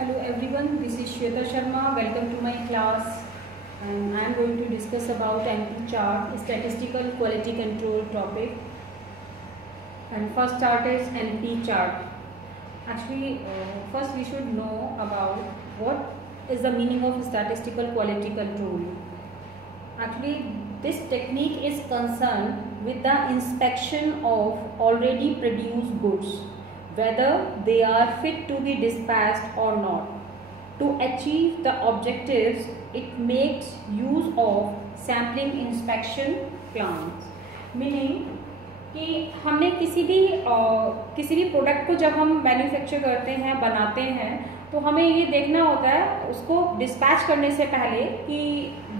Hello everyone, this is Shweta Sharma. Welcome to my class, and I am going to discuss about NP chart, statistical quality control topic. And first chart is NP chart. Actually, first we should know about what is the meaning of statistical quality control. Actually, this technique is concerned with the inspection of already produced goods, whether they are fit to be dispatched or not. To achieve the objectives, it makes use of sampling inspection plans. Meaning कि हमने किसी भी product को जब हम manufacture करते हैं, बनाते हैं, तो हमें ये देखना होता है उसको डिस्पैच करने से पहले कि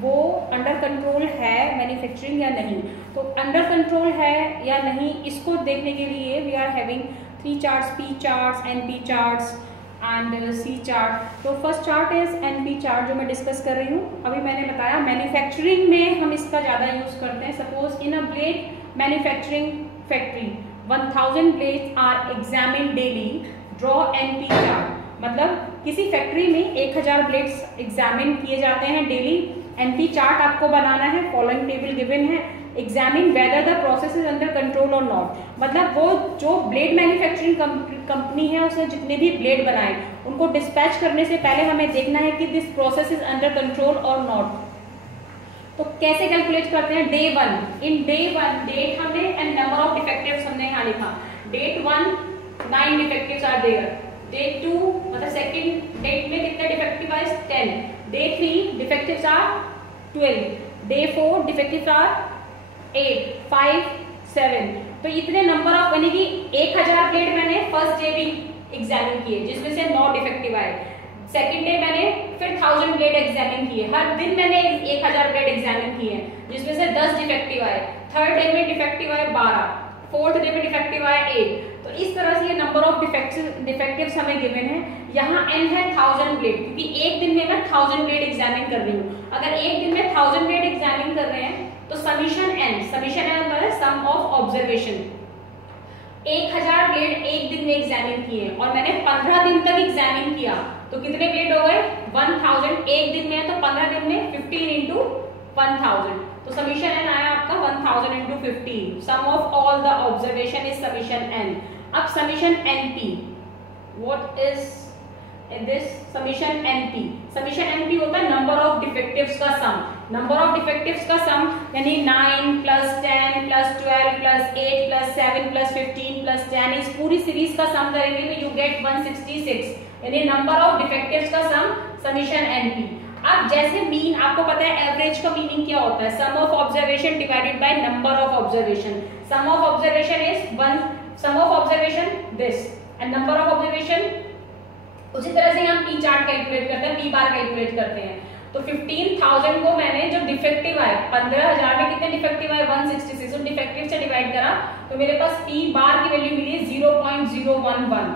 वो अंडर कंट्रोल है मैन्युफैक्चरिंग या नहीं. तो अंडर कंट्रोल है या नहीं, इसको देखने के लिए we are having 3 charts, P charts, NP charts and C chart. तो first chart is NP chart जो मैं डिस्कस कर रही हूँ. अभी मैंने बताया मैन्युफैक्चरिंग में हम इसका ज़्यादा यूज़ करते हैं. Suppose in a blade manufacturing factory 1000 blades are examined daily, draw NP chart. मतलब किसी फैक्ट्री में 1000 ब्लेड्स एग्जामिन किए जाते हैं डेली. NP चार्ट आपको बनाना है. फॉलोइंग टेबल गिवन है. Examine whether the process is under control और नॉट. मतलब वो जो ब्लेड मैन्युफैक्चरिंग कंपनी है उसने जितने भी ब्लेड बनाए उनको डिस्पैच करने से पहले हमें देखना है कि this process is under control और नॉट. तो कैसे कैलकुलेट करते हैं? डे 1, इन डे 1 डेट हमने एंड नंबर ऑफ डिफेक्टिव्स हमने यहाँ लिखा. Date 1 9 defectives are there. Day 2 मतलब सेकंड डेट में कितने डिफेक्टिव आए? 10. Day 3 defectives are 12. Day 4 defectives are 8, 5, 7. तो इतने नंबर ऑफ यानी कि 1000 ब्लेड मैंने फर्स्ट डे भी एग्जामिन किए जिसमें से 9 डिफेक्टिव आए. सेकंड डे मैंने फिर 1000 ब्लेड एग्जामिन किए. हर दिन मैंने 1000 ब्लेड एग्जामिन किए जिसमें से 10 डिफेक्टिव आए. थर्ड डे में डिफेक्टिव आए 12. फोर्थ डे में डिफेक्टिव आए 8. तो इस तरह से ये नंबर ऑफ डिफेक्टिव्स हमें गिवन है. यहाँ n है 1000 ब्लेड क्योंकि एक दिन में मैं 1000 ब्लेड एग्जामिन कर रही हूँ. अगर एक दिन में 1000 ब्लेड एग्जामिन कर रहे हैं तो समीशन n होता है सम ऑफ ऑब्जर्वेशन. 1000 ब्लेड एक दिन में एग्जामिन किए और मैंने 15 दिन तक एग्जामिन किया तो कितने ब्लेड हो गए? 1000. एक दिन में है तो 15 दिन में 15 इंटू 1000. तो समीशन n आया आपका 1000 into 15. Sum of all the observation is summation n. अब summation NP, what is this summation NP? Summation NP होता है नंबर ऑफ डिफेक्टिव्स का सम. नंबर ऑफ डिफेक्टिव्स का सम यानी 9 plus 10 plus 12 plus 8 plus 7 plus 15 plus 10. इस पूरी सीरीज का सम करेंगे तो यू गेट 166 यानी नंबर ऑफ डिफेक्टिव्स का सम समीशन NP. अब जैसे मीन आपको पता है एवरेज का मीनिंग क्या होता है? Sum of observation divided by number of observation. Sum of observation is 1, sum of observation this and number of observation. उसी तरह से हम P चार्ट कैलकुलेट करते हैं, P बार कैलकुलेट करते हैं. तो 15,000 को मैंने जो डिफेक्टिव आए 15,000 में कितने डिफेक्टिव आए? 166. तो डिफेक्टिव से डिवाइड करा तो मेरे पास P बार की वैल्यू मिली 0.011.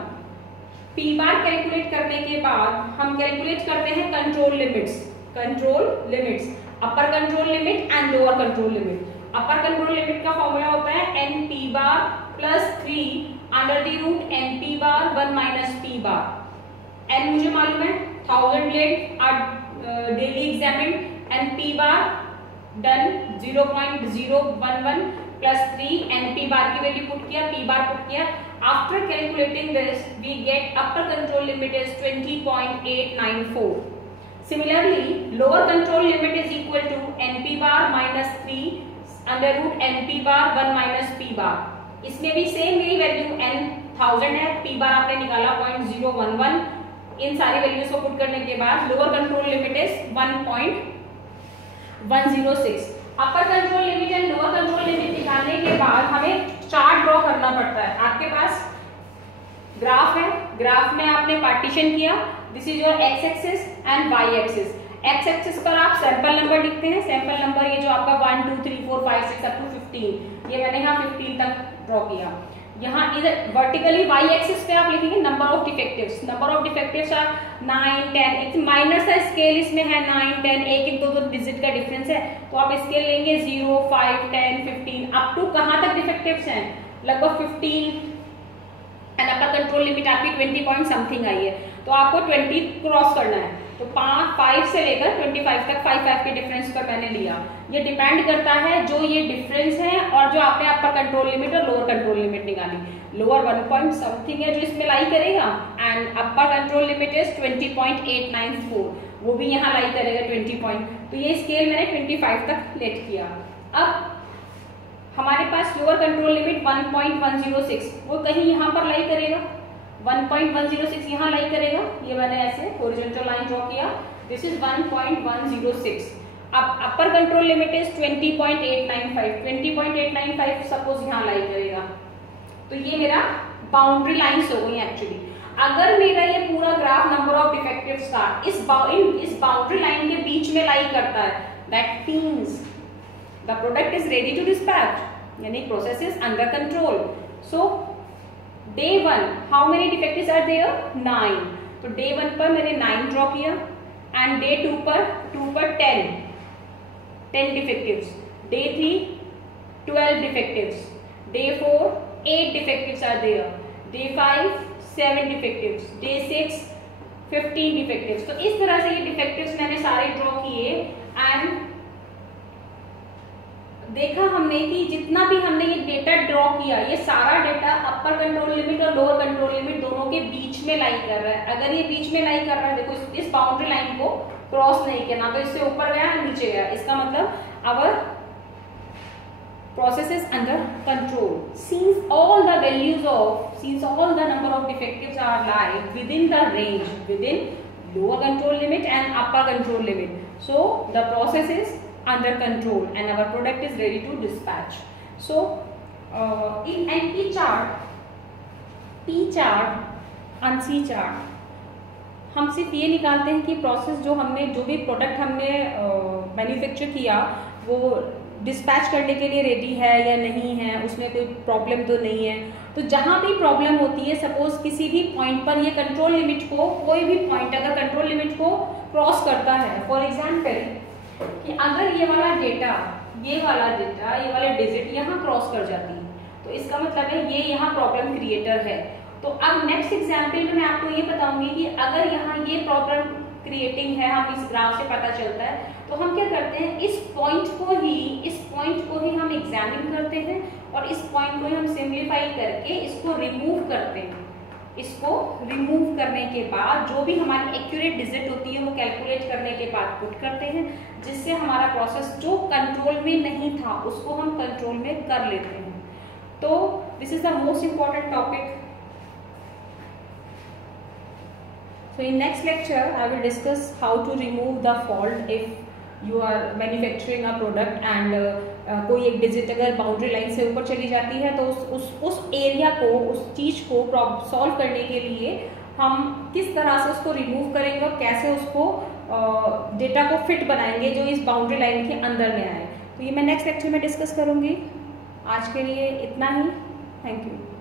P बार कैलकुलेट करने के बाद हम कैलकुलेट करते हैं control limits. Control limits, upper control limit and lower control limit. Upper control limit का फॉर्मूला होता है NP bar plus 3 under the root NP bar 1 minus P bar. N मुझे मालूम है 1000 blade are daily examined and P bar done 0.011 plus 3 NP bar की value put किया, P बार put किया. After calculating this, we get upper control limit is 20.894. Similarly, lower control limit is equal to NP bar minus 3 under root NP bar 1 minus P bar. इसमें भी same मेरी value N 1000 है, P bar आपने निकाला 0.011. इन सारी values को put करने के बाद lower control limit is 1.106. Upper control limit and lower control limit निकालने के बाद हमें चार्ट ड्रॉ करना पड़ता है. आपके पास ग्राफ है, ग्राफ में आपने पार्टीशन किया. This is your x axis and y axis. X axis पर आप सैंपल नंबर लिखते हैं. सैंपल नंबर ये जो आपका 1 2 3 4 5 6 अप टू 15, ये मैंने यहाँ 15 तक ड्रॉ किया. यहाँ इधर वर्टिकली वाई एक्सिस पे आप लिखेंगे number of defectives. Number of defectives are 9 10. एक माइनर सा स्केल इसमें है 9 10, एक 2 डिजिट का डिफरेंस है तो आप स्केल लेंगे 0 5 10 15 अप टू कहाँ तक डिफेक्टिव्स हैं? लगभग 15 एंड अपर कंट्रोल लिमिट आपकी 20 पॉइंट समथिंग आई है. तो आपको 20 क्रॉस करना है, तो 5 से लेकर 25 तक 5 के डिफरेंस पर मैंने लिया। ये डिपेंड करता है जो ये डिफरेंस है और जो आपने अपर कंट्रोल लिमिट और लोअर कंट्रोल लिमिट निकाली। लोअर 1 पॉइंट समथिंग है जो इसमें लाई करेगा and upper control limit is 20.894, वो भी यहाँ लाई करेगा 20 पॉइंट। तो ये स्केल मैंने 25 तक लेट किया। अब हमारे पास लोअर कंट्रोल लिमिट 1.106, वो कहीं यहाँ पर लाई करेगा, 1.106 यहाँ लाई करेगा। ये मैंने ऐसे हॉरिजॉन्टल लाइन ड्रॉ किया, दिस इज 1.106। अब अपर कंट्रोल लिमिट इज 20.895, 20.895 सपोज यहाँ लाई करेगा। तो ये मेरा बाउंड्री लाइंस हो गई एक्चुअली। अगर मेरा ये पूरा ग्राफ नंबर ऑफ डिफेक्टिव्स का इस बाउंड्री लाइन के बीच में लाई करता है, that means the product is ready to dispatch, यानी process is under control. So day 1 how many defectives are there, 9। तो डे 1 पर मैंने 9 ड्रॉ किया एंड डे 2 पर 10 defectives, day 3 12 defectives, day 4 8 defectives are there, day 5 7 defectives, day 6 15 defectives. तो इस तरह से ये डिफेक्टिव्स मैंने सारे ड्रॉ किए एंड देखा हमने कि जितना भी हमने ये डेटा ड्रॉ किया, ये सारा डेटा अपर कंट्रोल लिमिट और लोअर कंट्रोल लिमिट दोनों के बीच में लाई कर रहा है। अगर ये बीच में लाई कर रहा है, देखो इस बाउंड्री लाइन को क्रॉस नहीं किया, ना तो इससे ऊपर गया ना नीचे गया, इसका मतलब our process is under control. Since all the number of defectives are lie within the range, within lower control limit and upper control limit, so the process is under control and our product is ready to dispatch. So in NP chart, P chart and C chart हम सिर्फ ये निकालते हैं कि process जो भी product हमने manufacture किया वो डिस्पैच करने के लिए रेडी है या नहीं है, उसमें कोई प्रॉब्लम तो नहीं है। तो जहाँ भी प्रॉब्लम होती है, सपोज किसी भी पॉइंट पर ये कंट्रोल लिमिट को, कोई भी पॉइंट अगर कंट्रोल लिमिट को क्रॉस करता है, फॉर एग्जांपल कि अगर ये वाला डेटा, ये वाले डिजिट यहाँ क्रॉस कर जाती है, तो इसका मतलब है ये यहाँ प्रॉब्लम क्रिएटर है। तो अब नेक्स्ट एग्जाम्पल में मैं आपको ये बताऊंगी कि अगर यहाँ ये प्रॉब्लम क्रिएटिंग है, हम इस ग्राफ से पता चलता है, तो हम क्या करते हैं, इस पॉइंट को ही हम एग्जामिन करते हैं और इस पॉइंट को ही हम सिंप्लीफाई करके इसको रिमूव करते हैं। इसको रिमूव करने के बाद जो भी हमारी एक्यूरेट डिजिट होती है वो कैलकुलेट करने के बाद पुट करते हैं, जिससे हमारा प्रोसेस जो कंट्रोल में नहीं था उसको हम कंट्रोल में कर लेते हैं। तो this is the most important topic. So in next lecture I will discuss how to remove the fault if you are manufacturing a product and कोई एक डिजिट अगर बाउंड्री लाइन से ऊपर चली जाती है, तो उस एरिया को, उस चीज को सॉल्व करने के लिए हम किस तरह से उसको रिमूव करेंगे और कैसे उसको डेटा को फिट बनाएंगे जो इस बाउंड्री लाइन के अंदर में आए। तो ये मैं नेक्स्ट लेक्चर में डिस्कस करूंगी। आज के लिए इतना ही, थैंक यू।